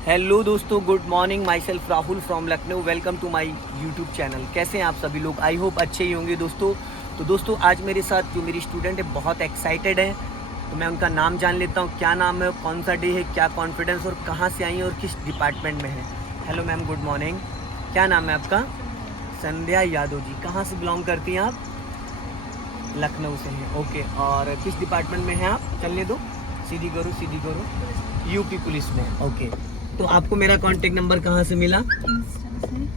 Hello दोस्तों, good morning. Myself Rahul from Lucknow. Welcome to my YouTube channel. कैसे हैं आप सभी लोग? आई होप अच्छे ही होंगे दोस्तों। तो दोस्तों, आज मेरे साथ जो मेरी स्टूडेंट है बहुत एक्साइटेड है, तो मैं उनका नाम जान लेता हूँ। क्या नाम है, कौन सा डे है, क्या कॉन्फिडेंस और कहाँ से आई है और किस डिपार्टमेंट में है। Hello ma'am, good morning. क्या नाम है आपका? संध्या यादव जी। कहाँ से बिलोंग करती हैं आप? लखनऊ से हैं, ओके। और किस डिपार्टमेंट में हैं आप? चलने दो, सीधी करो सीधी करो। यूपी पुलिस में, ओके। तो आपको मेरा कांटेक्ट नंबर कहाँ से मिला?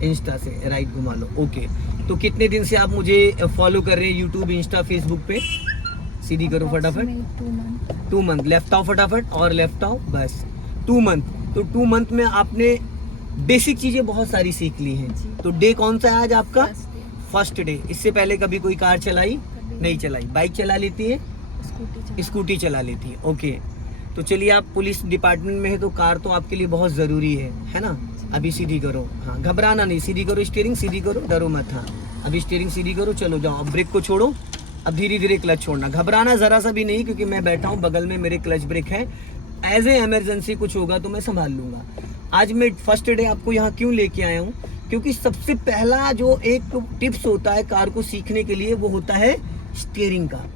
इंस्टा से। राइट, घुमा लो, ओके। तो कितने दिन से आप मुझे फॉलो कर रहे हैं यूट्यूब, इंस्टा, फेसबुक पे? सीधी करो फटाफट। 2 मंथ। लेफ्ट आओ फटाफट, और लेफ्ट आओ, बस 2 मंथ। तो 2 मंथ में आपने बेसिक चीजें बहुत सारी सीख ली हैं। तो डे कौन सा है आज आपका? First day. इससे पहले कभी कोई कार चलाई? नहीं चलाई। बाइक चला लेती है? स्कूटी चला लेती है, ओके। तो चलिए, आप पुलिस डिपार्टमेंट में है तो कार तो आपके लिए बहुत ज़रूरी है ना? अभी सीधी करो, हाँ, घबराना नहीं। सीधी करो, स्टीयरिंग सीधी करो, डरो मत। हाँ, अभी स्टीयरिंग सीधी करो, चलो जाओ। अब ब्रेक को छोड़ो, अब धीरे धीरे क्लच छोड़ना। घबराना ज़रा सा भी नहीं, क्योंकि मैं बैठा हूँ बगल में, मेरे क्लच ब्रेक है। एज ए एमरजेंसी कुछ होगा तो मैं संभाल लूँगा। आज मैं फर्स्ट डे आपको यहाँ क्यों लेके आया हूँ? क्योंकि सबसे पहला जो एक टिप्स होता है कार को सीखने के लिए, वो होता है स्टीयरिंग का।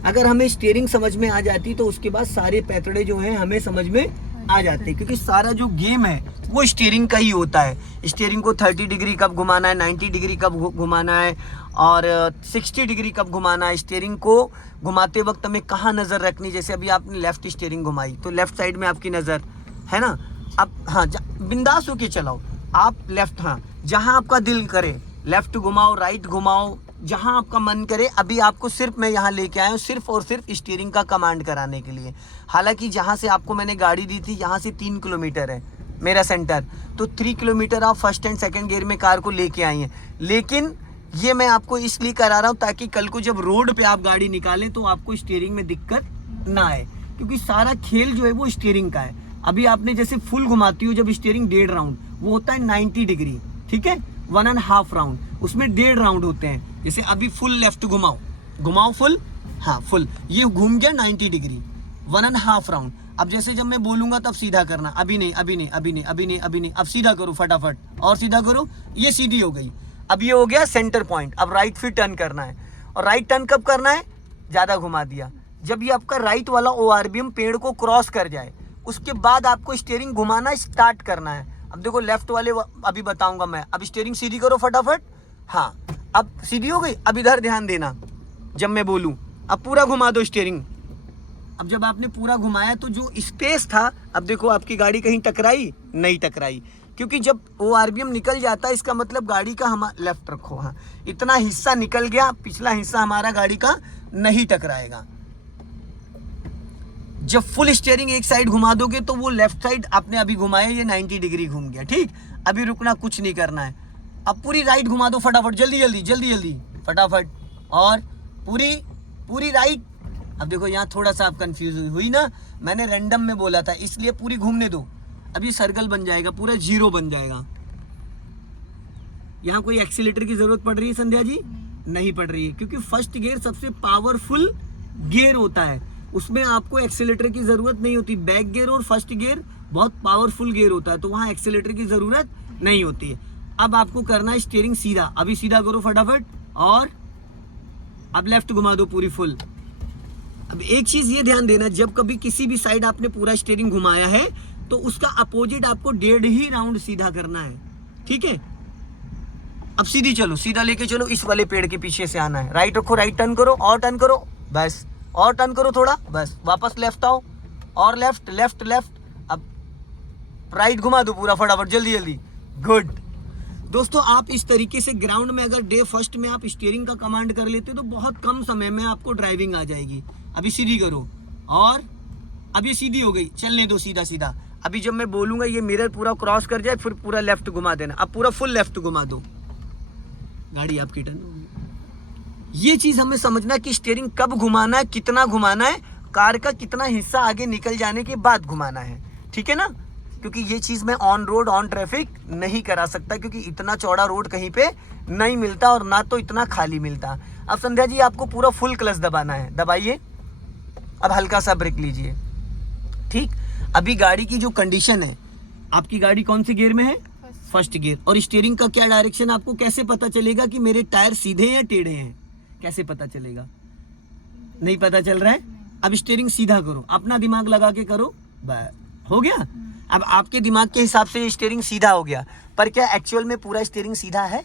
अगर हमें स्टीयरिंग समझ में आ जाती तो उसके बाद सारे पैतड़े जो हैं हमें समझ में आ जाते, क्योंकि सारा जो गेम है वो स्टीयरिंग का ही होता है। स्टीयरिंग को 30 डिग्री कब घुमाना है, 90 डिग्री कब घुमाना है, और 60 डिग्री कब घुमाना है। स्टीयरिंग को घुमाते वक्त हमें कहाँ नज़र रखनी। जैसे अभी आपने लेफ्ट स्टीयरिंग घुमाई तो लेफ्ट साइड में आपकी नज़र है ना। अब हाँ, बिंदास होके चलाओ आप। लेफ्ट, हाँ, जहाँ आपका दिल करे लेफ्ट घुमाओ, राइट घुमाओ, जहां आपका मन करे। अभी आपको सिर्फ मैं यहाँ लेके आया हूँ सिर्फ और सिर्फ स्टीयरिंग का कमांड कराने के लिए। हालांकि जहाँ से आपको मैंने गाड़ी दी थी, यहाँ से 3 किलोमीटर है मेरा सेंटर, तो 3 किलोमीटर आप फर्स्ट एंड सेकंड गियर में कार को लेके आई हैं। लेकिन ये मैं आपको इसलिए करा रहा हूँ ताकि कल को जब रोड पे आप गाड़ी निकालें तो आपको स्टीयरिंग में दिक्कत ना आए, क्योंकि सारा खेल जो है वो स्टीयरिंग का है। अभी आपने जैसे फुल घुमाती हो जब स्टीयरिंग 1.5 राउंड, वो होता है 90 डिग्री, ठीक है। 1.5 राउंड, उसमें 1.5 राउंड होते हैं। जैसे अभी फुल लेफ्ट घुमाओ, घुमाओ फुल, हाँ फुल, ये घूम गया 90 डिग्री, 1.5 राउंड। अब जैसे जब मैं बोलूंगा तब सीधा करना। अभी नहीं, अभी नहीं, अभी नहीं, अभी नहीं, अभी नहीं। अब सीधा करो फटाफट, और सीधा करो। ये सीधी हो गई। अब ये हो गया सेंटर पॉइंट। अब राइट फिर टर्न करना है, और राइट टर्न कब करना है? ज़्यादा घुमा दिया, जब ये आपका राइट वाला ORBM पेड़ को क्रॉस कर जाए, उसके बाद आपको स्टीयरिंग घुमाना स्टार्ट करना है। अब देखो लेफ्ट वाले अभी बताऊंगा मैं। अब स्टीयरिंग सीधी करो फटाफट, हाँ, अब सीधी हो गई। अब इधर ध्यान देना जब मैं बोलूं। अब पूरा घुमा दो स्टीयरिंग। अब जब आपने पूरा घुमाया तो जो स्पेस था, अब देखो आपकी गाड़ी कहीं टकराई? नहीं टकराई, क्योंकि जब ORBM निकल जाता है इसका मतलब गाड़ी का हमारा लेफ्ट रखो, हाँ, इतना हिस्सा निकल गया, पिछला हिस्सा हमारा गाड़ी का नहीं टकराएगा। जब फुल स्टीयरिंग एक साइड घुमा दोगे तो वो लेफ्ट साइड आपने अभी घुमाया, ये 90 डिग्री घूम गया, ठीक। अभी रुकना, कुछ नहीं करना है। अब पूरी राइट घुमा दो फटाफट, जल्दी जल्दी जल्दी जल्दी फटाफट, और पूरी पूरी राइट। अब देखो यहाँ थोड़ा सा आप कंफ्यूज हुई ना, मैंने रैंडम में बोला था, इसलिए पूरी घूमने दो। अब ये सर्कल बन जाएगा, पूरा 0 बन जाएगा। यहाँ कोई एक्सीलेटर की जरूरत पड़ रही है संध्या जी? नहीं पड़ रही है, क्योंकि फर्स्ट गियर सबसे पावरफुल गियर होता है, उसमें आपको एक्सीलेटर की जरूरत नहीं होती। बैक गियर और फर्स्ट गियर बहुत पावरफुल गियर होता है, तो वहाँ एक्सीलेटर की जरूरत नहीं होती है। अब आपको करना है स्टीयरिंग सीधा। अभी सीधा करो फटाफट, और अब लेफ्ट घुमा दो पूरी फुल। अब एक चीज ये ध्यान देना, जब कभी किसी भी साइड आपने पूरा स्टीयरिंग घुमाया है तो उसका अपोजिट आपको 1.5 ही राउंड सीधा करना है, ठीक है। अब सीधी चलो, सीधा लेके चलो, इस वाले पेड़ के पीछे से आना है। राइट रखो, राइट टर्न करो, और टर्न करो, बस, और टर्न करो थोड़ा, बस, वापस लेफ्ट आओ, और लेफ्ट लेफ्ट लेफ्ट। अब राइट घुमा दो पूरा फटाफट, जल्दी जल्दी, गुड। दोस्तों, आप इस तरीके से ग्राउंड में अगर डे फर्स्ट में आप स्टीयरिंग का कमांड कर लेते तो बहुत कम समय में आपको ड्राइविंग आ जाएगी। अभी सीधी करो, और अब ये सीधी हो गई, चलने दो सीधा सीधा। अभी जब मैं बोलूंगा ये मिरर पूरा क्रॉस कर जाए, फिर पूरा लेफ्ट घुमा देना। अब पूरा फुल लेफ्ट घुमा दो, गाड़ी आपकी टर्न होगी। ये चीज हमें समझना कि स्टीयरिंग कब घुमाना है, कितना घुमाना है, कार का कितना हिस्सा आगे निकल जाने के बाद घुमाना है, ठीक है ना। क्योंकि ये चीज मैं ऑन रोड ऑन ट्रैफिक नहीं करा सकता, क्योंकि इतना चौड़ा रोड कहीं पे नहीं मिलता, और ना तो इतना खाली मिलता। अब संध्या जी आपको पूरा फुल क्लच दबाना है, दबाइए। अब हल्का सा ब्रेक लीजिए, ठीक। अभी गाड़ी की जो कंडीशन है, आपकी गाड़ी कौन सी गियर में है? First gear. और स्टीयरिंग का क्या डायरेक्शन, आपको कैसे पता चलेगा कि मेरे टायर सीधे हैं टेढ़े हैं? कैसे पता चलेगा? नहीं पता चल रहा है? अब स्टीयरिंग सीधा करो, अपना दिमाग लगा के करो, हो गया। अब आपके दिमाग के हिसाब से स्टीयरिंग सीधा हो गया, पर क्या एक्चुअल में पूरा स्टीयरिंग सीधा है?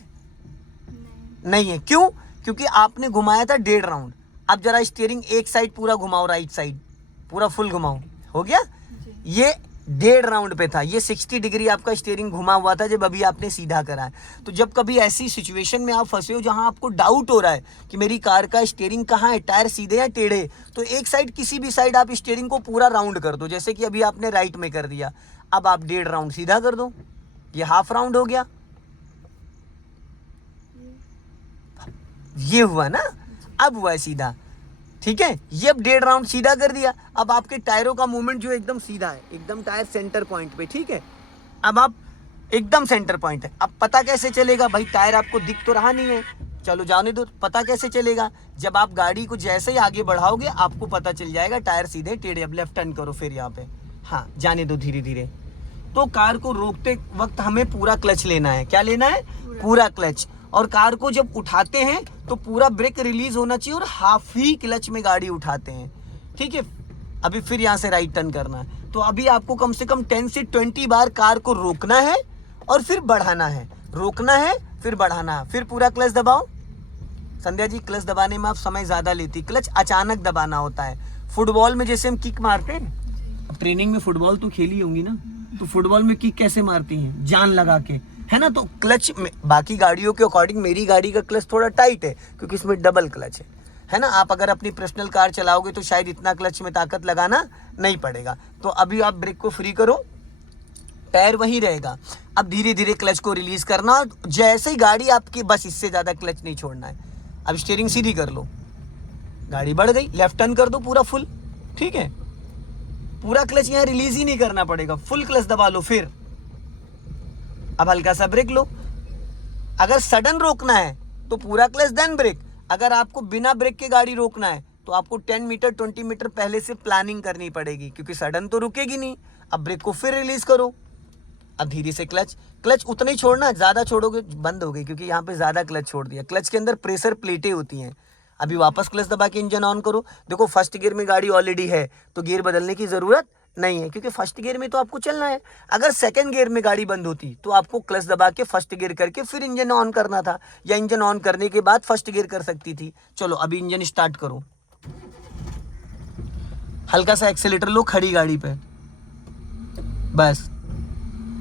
नहीं है। क्यों? क्योंकि आपने घुमाया था 1.5 राउंड। अब जरा स्टीयरिंग एक साइड पूरा घुमाओ, राइट साइड पूरा फुल घुमाओ, हो गया। ये 1.5 राउंड पे था, ये 60 डिग्री आपका स्टीयरिंग घुमा हुआ था जब अभी आपने सीधा करा है। तो जब कभी ऐसी सिचुएशन में आप फंसे हो जहां आपको डाउट हो रहा है कि मेरी कार का स्टीयरिंग कहाँ है, टायर सीधे या टेढ़े, तो एक साइड, किसी भी साइड आप स्टीयरिंग को पूरा राउंड कर दो। जैसे कि अभी आपने राइट में कर दिया, अब आप 1.5 राउंड सीधा कर दो, ये हाफ राउंड हो गया। ये हुआ ना, अब हुआ है सीधा, ठीक है। ये अब 1.5 राउंड सीधा कर दिया। अब आपके टायरों का मूवमेंट जो एकदम सीधा है, एकदम टायर सेंटर पॉइंट पे, ठीक है। अब आप एकदम सेंटर पॉइंट है। अब पता कैसे चलेगा भाई? टायर आपको दिख तो रहा नहीं है, चलो जाने दो। पता कैसे चलेगा? जब आप गाड़ी को जैसे ही आगे बढ़ाओगे आपको पता चल जाएगा टायर सीधे टेढ़े। अब लेफ्ट टर्न करो फिर यहाँ पे, हाँ जाने दो धीरे धीरे। तो कार को रोकते वक्त हमें पूरा क्लच लेना है। क्या लेना है? पूरा क्लच। और कार को जब उठाते हैं तो पूरा ब्रेक रिलीज होना चाहिए और हाफ ही क्लच में गाड़ी उठाते हैं, ठीक है। अभी फिर यहाँ से राइट टर्न करना है। तो अभी आपको कम से कम 10 से 20 बार कार को रोकना है और फिर बढ़ाना है, रोकना है फिर बढ़ाना है, फिर पूरा क्लच दबाओ। संध्या जी, क्लच दबाने में आप समय ज्यादा लेती, क्लच अचानक दबाना होता है। फुटबॉल में जैसे हम किक मारते हैं, अब ट्रेनिंग में फुटबॉल तो खेली होंगी ना, तो फुटबॉल में किक कैसे मारती हैं? जान लगा के, है ना। तो क्लच में बाकी गाड़ियों के अकॉर्डिंग मेरी गाड़ी का क्लच थोड़ा टाइट है क्योंकि इसमें डबल क्लच है ना। आप अगर अपनी पर्सनल कार चलाओगे तो शायद इतना क्लच में ताकत लगाना नहीं पड़ेगा। तो अभी आप ब्रेक को फ्री करो, टायर वहीं रहेगा। अब धीरे धीरे क्लच को रिलीज करना, जैसे ही गाड़ी आपकी, बस इससे ज्यादा क्लच नहीं छोड़ना है। अब स्टीयरिंग सीधी कर लो, गाड़ी बढ़ गई, लेफ्ट टर्न कर दो पूरा फुल, ठीक है। पूरा क्लच यहाँ रिलीज ही नहीं करना पड़ेगा, फुल क्लच दबा लो। फिर अब हल्का सा ब्रेक लो। अगर सडन रोकना है तो पूरा क्लच देन ब्रेक। अगर आपको बिना ब्रेक के गाड़ी रोकना है तो आपको 10 मीटर 20 मीटर पहले से प्लानिंग करनी पड़ेगी, क्योंकि सडन तो रुकेगी नहीं। अब ब्रेक को फिर रिलीज करो। अब धीरे से क्लच उतना ही छोड़ना, ज्यादा छोड़ोगे बंद हो गई, क्योंकि यहाँ पे ज्यादा क्लच छोड़ दिया। क्लच के अंदर प्रेशर प्लेटें होती हैं। अभी वापस क्लच दबा के इंजन ऑन करो। देखो फर्स्ट गियर में गाड़ी ऑलरेडी है तो गियर बदलने की जरूरत नहीं है, क्योंकि फर्स्ट गियर में तो आपको चलना है। अगर सेकंड गियर में गाड़ी बंद होती तो आपको क्लच दबा के फर्स्ट गियर करके फिर इंजन ऑन करना था, या इंजन ऑन करने के बाद फर्स्ट गियर कर सकती थी। चलो अभी इंजन स्टार्ट करो, हल्का सा एक्सीलेटर लो खड़ी गाड़ी पे, बस।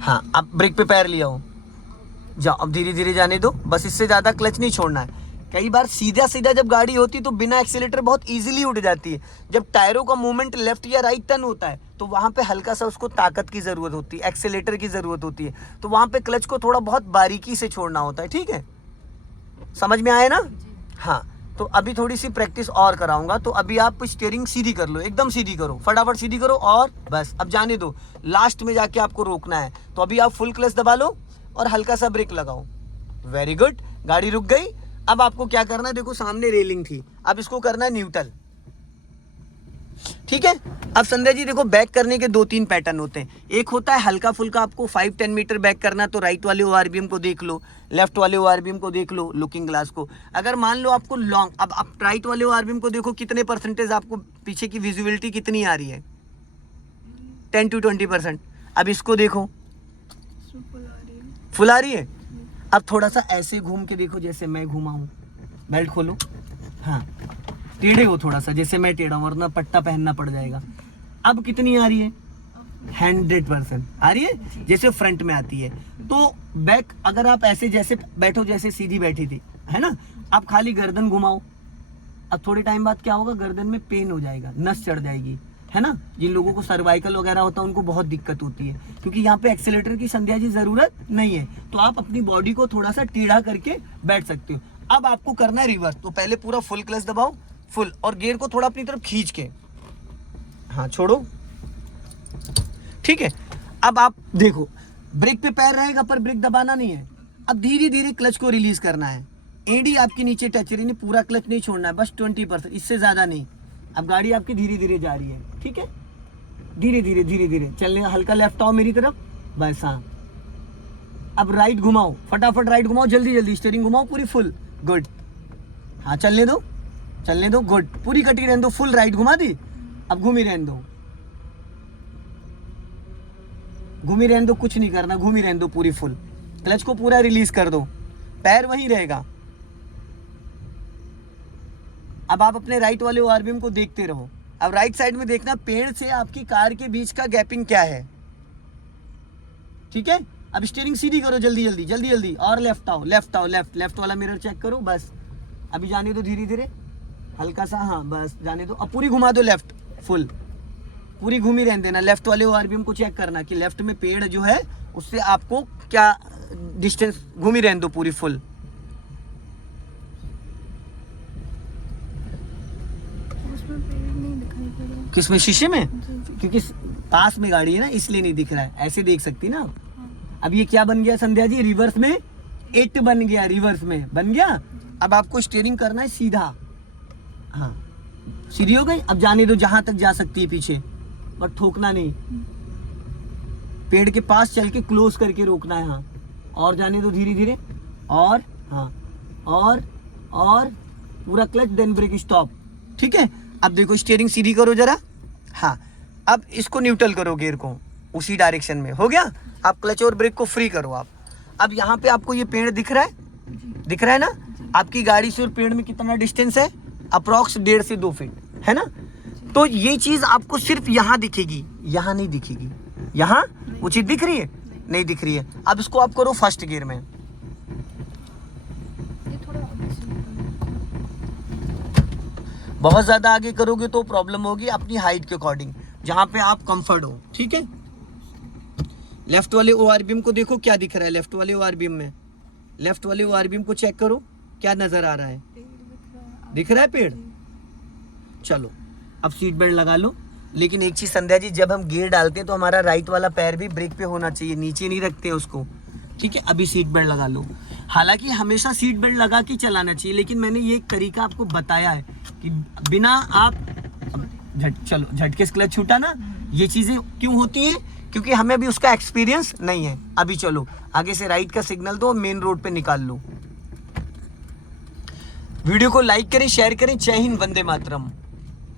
हाँ, अब ब्रेक पे पैर लिया हो, जाओ। अब धीरे धीरे जाने दो, बस इससे ज्यादा क्लच नहीं छोड़ना है। कई बार सीधा सीधा जब गाड़ी होती तो बिना एक्सीलेटर बहुत इजीली उठ जाती है। जब टायरों का मूवमेंट लेफ्ट या राइट टर्न होता है तो वहां पे हल्का सा उसको ताकत की जरूरत होती है, एक्सीलेटर की जरूरत होती है। तो वहां पे क्लच को थोड़ा बहुत बारीकी से छोड़ना होता है, ठीक है। समझ में आया ना? हाँ, तो अभी थोड़ी सी प्रैक्टिस और कराऊंगा। तो अभी आप स्टीयरिंग सीधी कर लो, एकदम सीधी करो, फटाफट सीधी करो, और बस अब जाने दो। लास्ट में जाके आपको रोकना है, तो अभी आप फुल क्लच दबा लो और हल्का सा ब्रेक लगाओ। वेरी गुड, गाड़ी रुक गई। अब आपको क्या करना है, देखो सामने रेलिंग थी, अब इसको करना है न्यूट्रल, ठीक है। अब संध्या जी देखो, बैक करने के 2-3 पैटर्न होते हैं। एक होता है हल्का फुल्का, आपको 5-10 मीटर बैक करना, तो राइट वाले ORBM को देख लो, लेफ्ट वाले ORBM को देख लो, लुकिंग ग्लास को। अगर मान लो आपको लॉन्ग, अब आप राइट वाले ORBM को देखो, कितने परसेंटेज आपको पीछे की विजिबिलिटी कितनी आ रही है? 10 to 20%। अब इसको देखो, फुल आ रही है। अब थोड़ा सा ऐसे घूम के देखो, जैसे मैं घूमा हूं, बेल्ट खोलो, हाँ टेढ़े हो थोड़ा सा, जैसे मैं टेढ़ा हूं, वरना पट्टा पहनना पड़ जाएगा। अब कितनी आ रही है? 100% आ रही है, जैसे फ्रंट में आती है। तो बैक अगर आप ऐसे जैसे बैठो, जैसे सीधी बैठी थी, है ना, आप खाली गर्दन घुमाओ। अब थोड़े टाइम बाद क्या होगा, गर्दन में पेन हो जाएगा, नस चढ़ जाएगी, है ना। जिन लोगों को सर्वाइकल वगैरह होता है उनको बहुत दिक्कत होती है, क्योंकि यहाँ पे एक्सीलेटर की संध्या जी जरूरत नहीं है। तो आप अपनी बॉडी को थोड़ा सा टेढ़ा करके बैठ सकते हो। अब आपको करना है रिवर्स, तो पहले पूरा फुल क्लच दबाओ, फुल, और गियर को थोड़ा अपनी तरफ खींच के, हाँ छोड़ो, ठीक है। अब आप देखो, ब्रेक पे पैर रहेगा पर ब्रेक दबाना नहीं है। अब धीरे धीरे क्लच को रिलीज करना है। एडी आपकी नीचे टच रही नहीं, पूरा क्लच नहीं छोड़ना है, बस 20%, इससे ज्यादा नहीं। अब गाड़ी आपकी धीरे धीरे जा रही है, ठीक है। धीरे धीरे धीरे धीरे चलने, हल्का लेफ्ट आओ मेरी तरफ, बस हाँ, अब राइट घुमाओ, फटाफट राइट घुमाओ, जल्दी जल्दी स्टीयरिंग घुमाओ पूरी फुल, गुड। हाँ चलने दो, चलने दो, गुड, पूरी कटी रहने दो, फुल राइट घुमा दी, अब घूमी रहने दो, घूमी रहने दो, कुछ नहीं करना, घूमी रहने दो पूरी फुल। क्लच को पूरा रिलीज कर दो, पैर वहीं रहेगा। अब आप अपने राइट वाले ओआरबीएम को देखते रहो। अब राइट साइड में देखना पेड़ से आपकी कार के बीच का गैपिंग क्या है, ठीक है। अब स्टीयरिंग सीधी करो, जल्दी जल्दी जल्दी जल्दी, और लेफ्ट आओ, लेफ्ट आओ, लेफ्ट, लेफ्ट वाला मिरर चेक करो, बस अभी जाने दो धीरे धीरे, हल्का सा, हाँ बस जाने दो। अब पूरी घुमा दो लेफ्ट, फुल पूरी घूमी रहने देना। लेफ्ट वाले ओआरबीएम को चेक करना कि लेफ्ट में पेड़ जो है उससे आपको क्या डिस्टेंस, घूमी रहने दो पूरी फुल। किसमें, शीशे में? क्योंकि पास में गाड़ी है ना इसलिए नहीं दिख रहा है, ऐसे देख सकती ना। अब ये क्या बन गया संध्या जी, रिवर्स में 8 बन गया, रिवर्स में बन गया। अब आपको स्टीयरिंग करना है सीधा, हाँ सीधी हो गई। अब जाने दो जहां तक जा सकती है पीछे, बट ठोकना नहीं, पेड़ के पास चल के क्लोज करके रोकना है, हाँ और जाने दो धीरे धीरे, और हाँ और पूरा क्लच, देन ब्रेक स्टॉप, ठीक है। अब देखो स्टीयरिंग सीधी करो जरा, हाँ अब इसको न्यूट्रल करो, गियर को उसी डायरेक्शन में, हो गया। आप क्लच और ब्रेक को फ्री करो आप। अब यहाँ पे आपको ये पेड़ दिख रहा है, दिख रहा है ना, आपकी गाड़ी से और पेड़ में कितना डिस्टेंस है, अप्रॉक्स 1.5 से 2 फीट, है ना। तो ये चीज आपको सिर्फ यहाँ दिखेगी, यहाँ नहीं दिखेगी। यहाँ वो चीज दिख रही है, नहीं दिख रही है। अब इसको आप करो फर्स्ट गियर में, बहुत ज्यादा आगे करोगे तो प्रॉब्लम होगी, अपनी हाइट के अकॉर्डिंग जहां पे आप कंफर्ट हो, ठीक है। लेफ्ट वाले ओआरबीएम को देखो क्या दिख रहा है, लेफ्ट वाले ओआरबीएम में, लेफ्ट वाले ओआरबीएम को चेक करो क्या नजर आ रहा है, दिख रहा है पेड़। चलो अब सीट बेल्ट लगा लो। लेकिन एक चीज संध्या जी, जब हम गियर डालते हैं तो हमारा राइट वाला पैर भी ब्रेक पे होना चाहिए, नीचे नहीं रखते हैं उसको, ठीक है। अभी सीट बेल्ट लगा लो। हालांकि हमेशा सीट बेल्ट लगा के चलाना चाहिए, लेकिन मैंने ये एक तरीका आपको बताया है कि बिना आप चलो झटके से क्लच छूटा ना, ये चीजें क्यों होती हैं, क्योंकि हमें अभी उसका एक्सपीरियंस नहीं है। अभी चलो आगे से राइट का सिग्नल दो, मेन रोड पे निकाल लो। वीडियो को लाइक करें, शेयर करें। जय हिंद, वंदे मातरम।